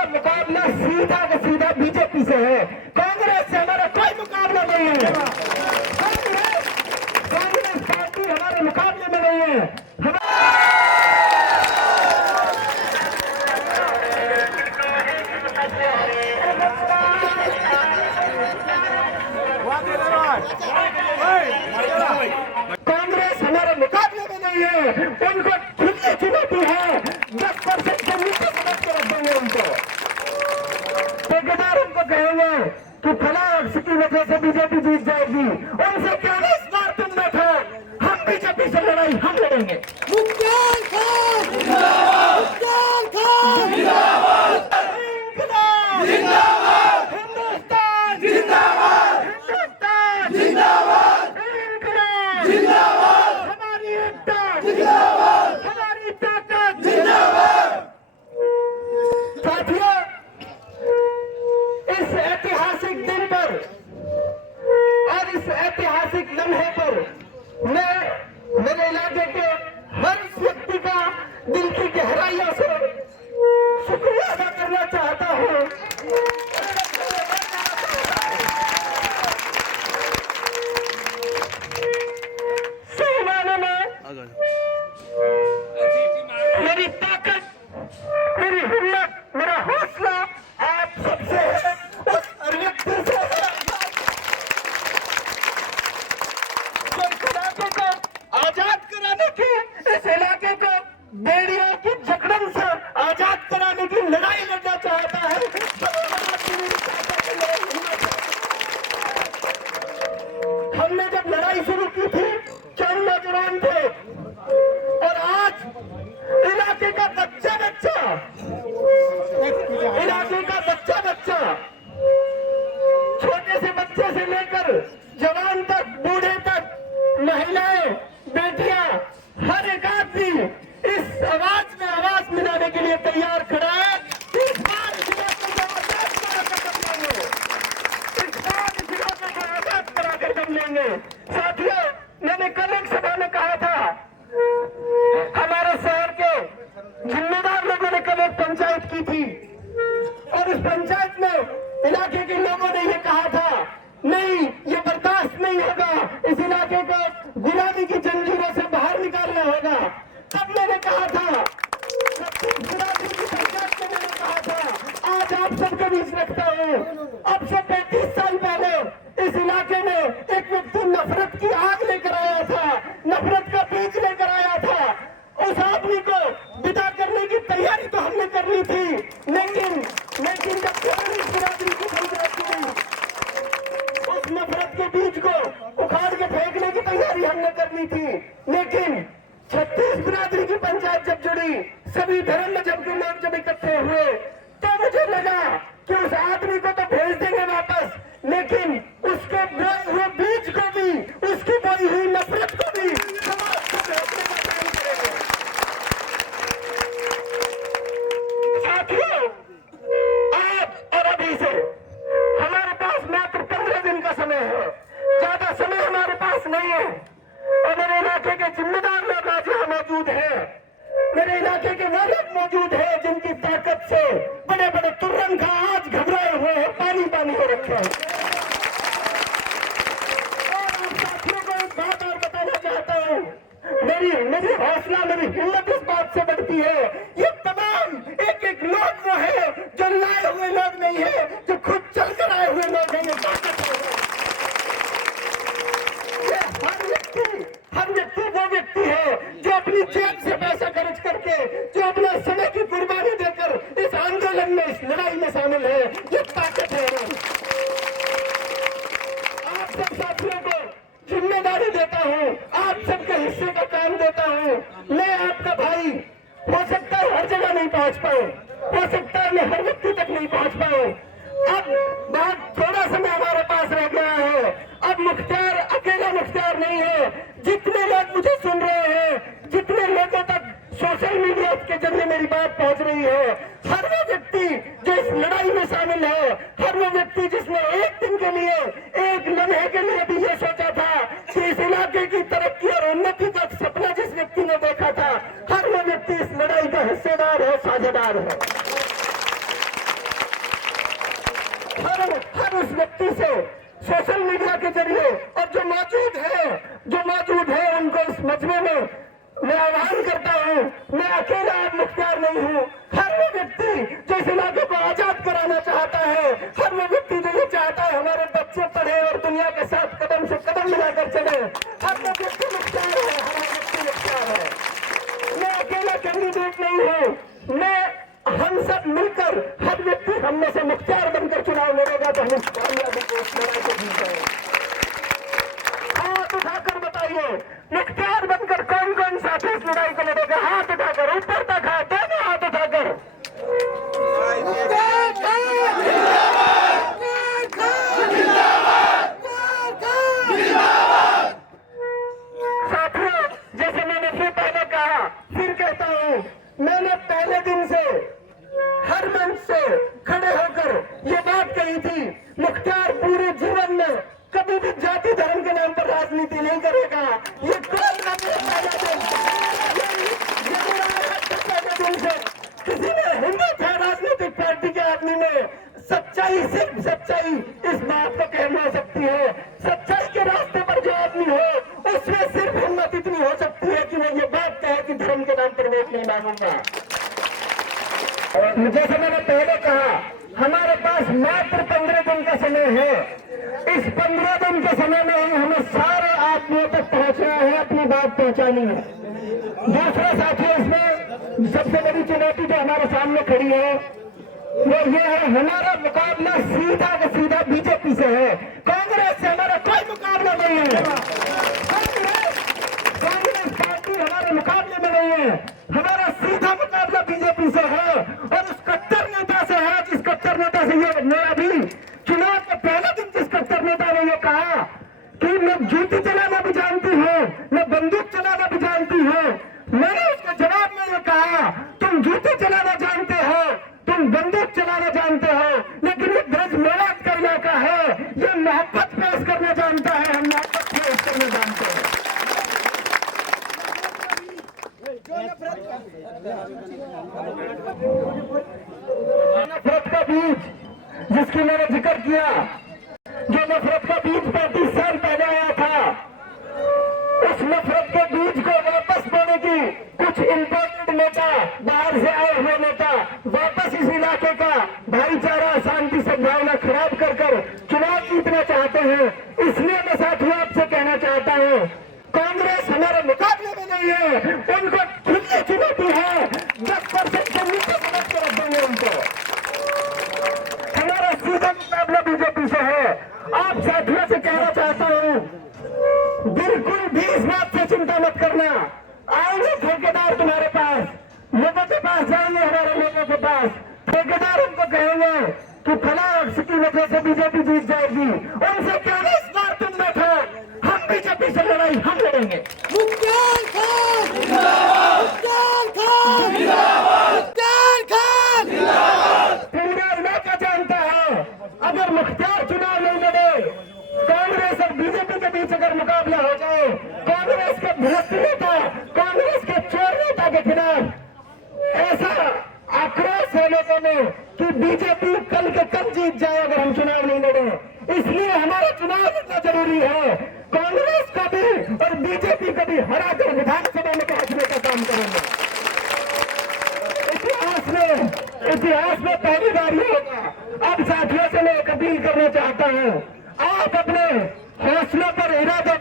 हमारा मुकाबला सीधा का सीधा बीजेपी से है। कांग्रेस से हमारा कोई मुकाबला नहीं है। कांग्रेस पार्टी हमारे मुकाबले में नहीं है। कांग्रेस हमारे मुकाबले में नहीं है। उनको खुली चुनौती है, 10% से नीचे समझ के रख देंगे उनको। ठेकेदार उनको कहेंगे कि फला की वजह से बीजेपी जीत जाएगी, उनसे क्या इस बार तुम बैठो, हम बीजेपी से लड़ाई हम लड़ेंगे। साथियों, इस ऐतिहासिक दिन पर और इस ऐतिहासिक लम्हे पर मैं मेरे इलाके के हर व्यक्ति का दिल की गहराइयों से शुक्रिया अदा करना चाहता हूँ। सही मायने में मेरी ताकत, मेरी हिम्मत, मेरा हौसला आप सबसे है, उस व्यक्ति से है जो इस इलाके को आजाद कराने की, इस इलाके को बेड़ियों की जकड़न से आजाद कराने की लड़ाई लड़ना चाहता है। हमने जब लड़ाई शुरू की थी, चंद नौजवान थे और आज इलाके का बच्चा छोटे से बच्चे से लेकर जवान तक, बूढ़े तक, महिलाएं, बेटियां, हर एक आदमी इस आवाज में आवाज मिलाने के लिए तैयार खड़ा है। इस बार इस इलाके को आजाद करा कर दम लेंगे। साथियों, मैंने कल एक सभा में कहा था, हमारे शहर के जिम्मेदार लोगों ने कल एक पंचायत की थी और उस पंचायत में इलाके के लोगों ने ये कहा था, नहीं ये बर्दाश्त नहीं होगा, इस इलाके को गुलामी की जंजीरों से बाहर निकालना होगा। तब मैंने कहा था, पंचायत में मैंने कहा था, आज आप सबके बीच रखता हूँ, अब से 35 साल पहले इस इलाके में एक व्यक्ति नफरत की आग लेकर आया था, नफरत का बीज लेकर आया था। उस आदमी को विदा करने की तैयारी तो हमने कर ली थी, लेकिन जब बिरादरी की पंचायत हुई, उस नफरत के बीज को उखाड़ के फेंकने की तैयारी हमने कर ली थी। लेकिन 36 बिरादरी की पंचायत जब जुड़ी, सभी धर्म में जब इकट्ठे हुए, तो मुझे लगा कि उस आदमी को तो भेज देंगे वापस, लेकिन उसके बोए हुए बीज को भी, उसकी बोई हुई नफरत को भी समाज को भेजने का काम करेंगे। साथियों, आज और अभी से हमारे पास मात्र 15 दिन का समय है, ज्यादा समय हमारे पास नहीं है। और मेरे इलाके के जिम्मेदार लोग आज यहाँ मौजूद हैं, मेरे इलाके के वो लोग मौजूद हैं जिनकी ताकत से बड़े बड़े तुर्रम खा आज घबराए हुए हैं, पानी पानी हो रखे हैं। और आप साथियों को एक बात और बताना चाहता हूँ, मेरी हौसला, मेरी हिम्मत इस बात से बढ़ती है, ये तमाम एक एक लोग वो है जो लाए हुए लोग नहीं है, जो खुद चलकर आए हुए लोग हैं। ये ताकत है। हर व्यक्ति वो व्यक्ति है जो अपनी जेब से पैसा खर्च करके, जो अपने समय की कुर्बानी देकर इस आंदोलन में, इस लड़ाई में शामिल है। ये ताकत है। आप सब साथियों को जिम्मेदारी देता हूँ, आप सबके हिस्से का काम देता हूँ। मैं आपका भाई, हो सकता है हर जगह नहीं पहुँच पाऊँ, हो सकता है मैं हर व्यक्ति तक नहीं पहुँच पाऊँ। अब बहुत थोड़ा समय हमारे पास रह गया है। अब मुख्तार अकेला मुख्तार नहीं है, जितने लोग मुझे सुन रहे हैं, जितने लोगों तक सोशल मीडिया के जरिए मेरी बात पहुंच रही है, हर वो व्यक्ति जो इस लड़ाई में शामिल है, हर वो व्यक्ति जिसने एक दिन के लिए, एक लम्हे के लिए भी ये सोचा था कि इस इलाके की तरक्की और उन्नति का सपना जिस व्यक्ति ने देखा था, हर वो व्यक्ति इस लड़ाई का हिस्सेदार है, साझेदार है। हर उस व्यक्ति से सोशल मीडिया के जरिए और जो मौजूद है उनको इस मजमे में मैं आह्वान करता हूँ, मैं अकेला अब मुख्तियार नहीं हूँ। हर वो व्यक्ति जो इस इलाके को आजाद कराना चाहता है, हर वो व्यक्ति जो ये चाहता है हमारे बच्चे पढ़े और दुनिया के साथ कदम से कदम मिलाकर चले, हर वो व्यक्ति मुख्तियार है, हमारा व्यक्ति मुख्तियार है। मैं अकेला कैंडिडेट नहीं हूँ, हम सब मिलकर हर व्यक्ति हम में से मुख्तियार बनकर चुनाव लड़ेगा तो हम इस कामयाबी को इस लड़ाई को जीत जाएंगे। हाथ उठाकर बताइए, मुख्तियार बनकर कौन कौन साथी इस लड़ाई को लड़ेगा? हाथ उठाकर, ऊपर तक हाथ, दोनों हाथ उठाकर। साथियों, जैसे मैंने फिर पहले कहा, फिर कहता हूँ, मैंने पहले दिन से हर मंच से खड़े होकर ये बात कही थी, मुख्तियार पूरे जीवन में कभी भी जाति धर्म के नाम पर राजनीति नहीं करेगा। ये पहले दिन से किसी ने हिम्मत है राजनीतिक पार्टी के आदमी में, सच्चाई, सिर्फ सच्चाई इस बात को कहना हो सकती है। सच्चाई के रास्ते पर जो आदमी हो उसमें सिर्फ हिम्मत इतनी हो सकती है कि वो ये बात कहे कि धर्म के नाम पर वोट नहीं मांगूंगा। जैसे मैंने पहले कहा, हमारे पास मात्र 15 दिन का समय है। इस 15 दिन के समय में ही हमें सारे आदमियों तक पहुंचना है, अपनी बात पहुंचानी है। दूसरा साथियों, इसमें सबसे बड़ी चुनौती जो हमारे सामने खड़ी है वो ये है, हमारा मुकाबला सीधा का सीधा बीजेपी से है। कांग्रेस से हमारा कोई मुकाबला नहीं है। कांग्रेस पार्टी हमारे मुकाबले में नहीं है, हमारा सीधा मुकाबला बीजेपी से है और उस कट्टर नेता से है, जिस कट्टर नेता से ये मैं अभी चुनाव के पहले दिन जिस कट्टर नेता ने ये कहा कि मैं जूती चलाना भी जानती हूँ, मैं बंदूक चलाना भी जानती हूँ, मैंने उसके जवाब में ये कहा, तुम जूती चलाना जानते हो, तुम बंदूक चलाना जानते हो, लेकिन ये ब्रज मेवात का इलाका है, ये मोहब्बत पेश करना जानता है, हम मोहब्बत पेश करना जानते हैं। नफरत का बीज जिसकी मैंने जिक्र किया, जो नफरत का बीज 35 साल पहले आया था, उस नफरत के बीज को वापस बोने की कुछ इंपॉर्टेंट नेता, बाहर से आए हुए नेता वापस इस इलाके का भाईचारा, शांति, सद्भावना खराब कर चुनाव जीतना चाहते हैं। इसलिए मैं साथियों आपसे कहना चाहता हूँ, कांग्रेस हमारे मुकाबले में नहीं है, उनको खुली चुनौती है। 10% से नीचे समझ कर रख देंगे उनको। हमारा सीधा मुकाबला बीजेपी से है। आप साथियों से कहना चाहता हूँ, बिल्कुल भी इस बात से चिंता मत करना। आएंगे ठेकेदार तुम्हारे पास, लोगों के पास जाएंगे, हमारे लोगों के पास, ठेकेदार उनको कहेंगे कि फलां की वजह से बीजेपी जीत जाएगी। उनसे कहना, इस बार तुम बैठो, हम बीजेपी से लड़ाई हम लड़ेंगे। मुख्तार खान जिंदाबाद, मुख्तार खान जिंदाबाद, मुख्तार खान जिंदाबाद। पूरा इलाका जानता है, अगर मुख्तियार चुनाव नहीं लड़े, कांग्रेस और बीजेपी के बीच अगर मुकाबला हो जाए, कांग्रेस के भ्रष्ट नेता, कांग्रेस के चोर नेता के खिलाफ ऐसा आक्रोश है लोगों में कि बीजेपी कल के कल जीत जाए अगर हम चुनाव नहीं लड़े। इसलिए हमारा चुनाव लड़ना जरूरी है। कांग्रेस का भी और बीजेपी का भी हरा कर विधानसभा में पहुंचने का काम करेंगे। इतिहास में पहली बार ये होगा। अब साथियों से मैं एक अपील करना चाहता हूँ, आप अपने हौसलों पर इरादा